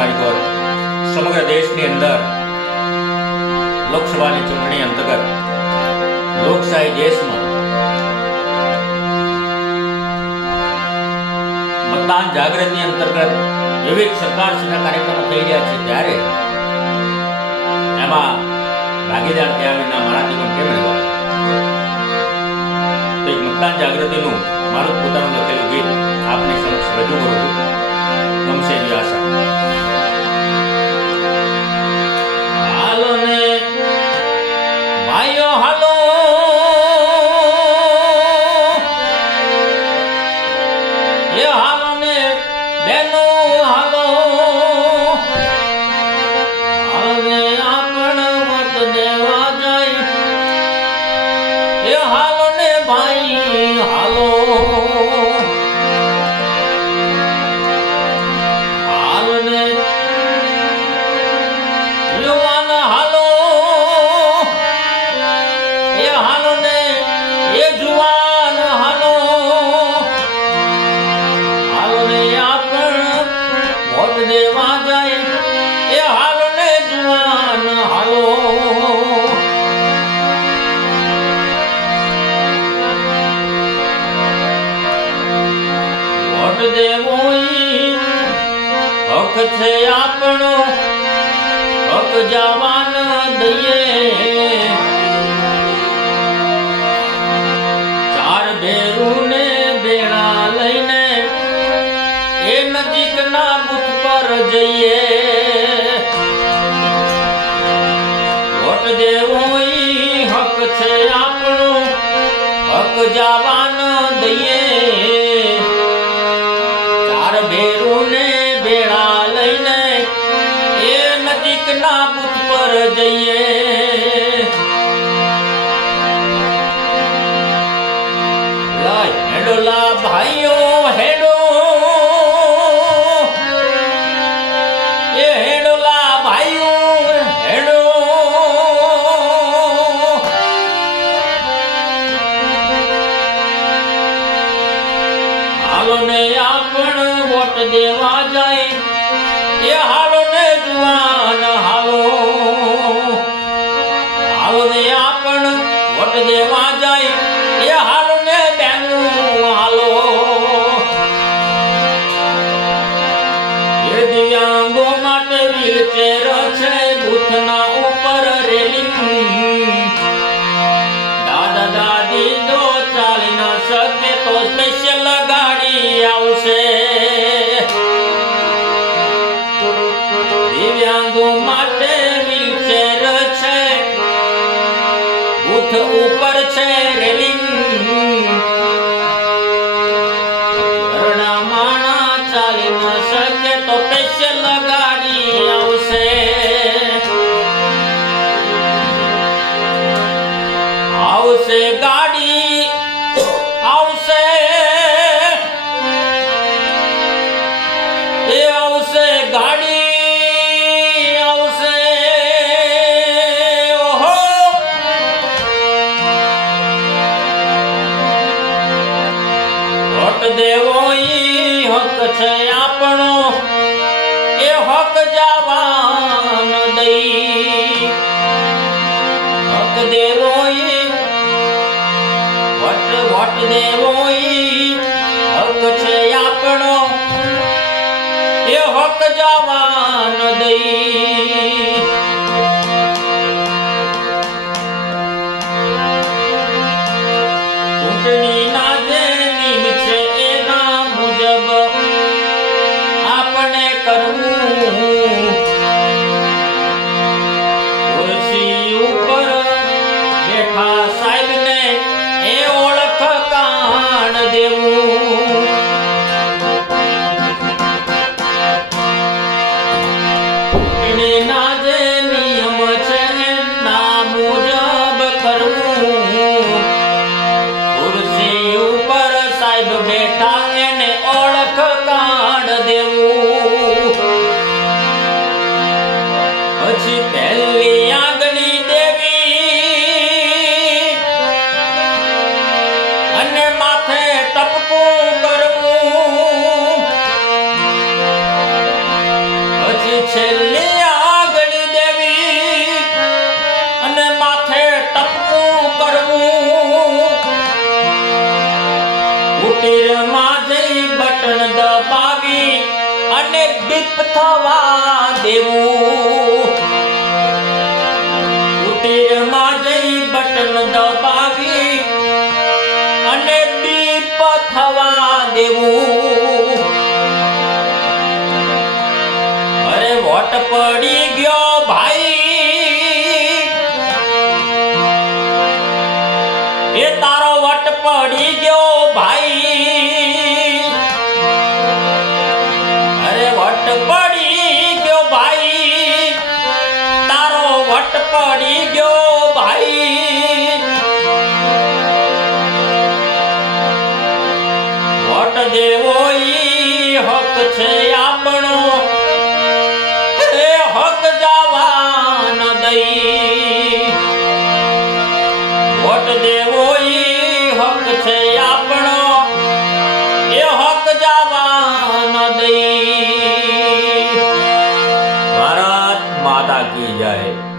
મારી ગોર સમગ્ર દેશની અંદર લોકસભાની ચૂંટણી અંતર્ગત લોકશાહી દેશમાં મતદાન જાગૃતિ અંતર્ગત વિવિધ સરકારશ્રીના કાર્યક્રમો થઈ રહ્યા છે, ત્યારે એમાં ભાગીદાર થયા વિના મારાથી પણ કેમ રહેવાય? તો મતદાન જાગૃતિનું મારું પોતાનું લખેલું ગીત આપની સમક્ષ રજૂ કરું છું. ગમશે એવી આશા. હાલો ને ભાઈઓ હાલો, એ હાલો ને બેનો હાલો, હાલો ને આપણ મત દેવા જાય, એ હાલો ને ભાઈ હાલો, હાલો ને યુવાન હાલો, એ હાલો ને એ જુવાન હાલો, હાલો ને આપણ વોટ દેવા જાય, એ હાલો ને જુવાન હાલો. વોટ દેવો ઈ હક છે આપણો, હક જવાન દઈએ, ચાર ભેરું ને બેડા લઈને એ નજીકના બુથ પર જઈએ. વોટ દેવો ઈ હક છે આપણો, હક જવાન દઈએ, ચાર ભેરું ને બેડા લઈને એ નજીકના બુથ પર જઈએ. હેડોલા ભાઈઓ હેડો, એ હેડોલા ભાઈઓ હેડો, હાલો ને આપણ વોટ દેવા જાય, એ હાલો ને જુવાન હાલો, હાલો ને આપણ વોટ દેવા જાય, એ હાલો ને બેનું હાલો. એ દિવ્યાંગો માટે વ્હીલચેર છે, બૂથના ઉપર રેલિંગ, દાદા દાદી જો ચાલી ન શકે તો સ્પેશિયલ ગાડી આવશે. દિવ્યાંગો માટે વ્હીલચેર છે, બૂથ ઉપર છે રેલિંગ, ઘરડા માણા ચાલી ન શકે તો સ્પેશિયલ ગાડી આવશે. આવશે ગાડી આવશે, એ આવશે ગાડી આવશે. ઓહો, વોટ દેવો ઈ હક છે આપણો, એ હક જવાન દઈ, હક દેવો ઈ વોટ દેવો ઈ હક છે આપણો, એ હક જવાન દઈ. ચૂંટણીના જે નિયમ છે એના મુજબ આપણે કરવું, ખુરશી ઉપર બેઠા સાહેબને એ ઓળખ કાઢ દેવું. ચૂંટણીના કુટીરમાં જઈ બટન દબાવી અને બીપ થવા દેવું. કુટીરમાં જઈ બટન દબાવી અને બીપ થવા દેવું. અરે વોટ પડી ગયો ભાઈ, એ તારો વટ પડી ગયો ભાઈ. અરે વટ પડી ગયો ભાઈ, તારો વટ પડી ગયો ભાઈ. વટ દેવો ઈ હક છે આપણો, એ હક જવા ન દઈ. વટ દેવો ઈ હક છે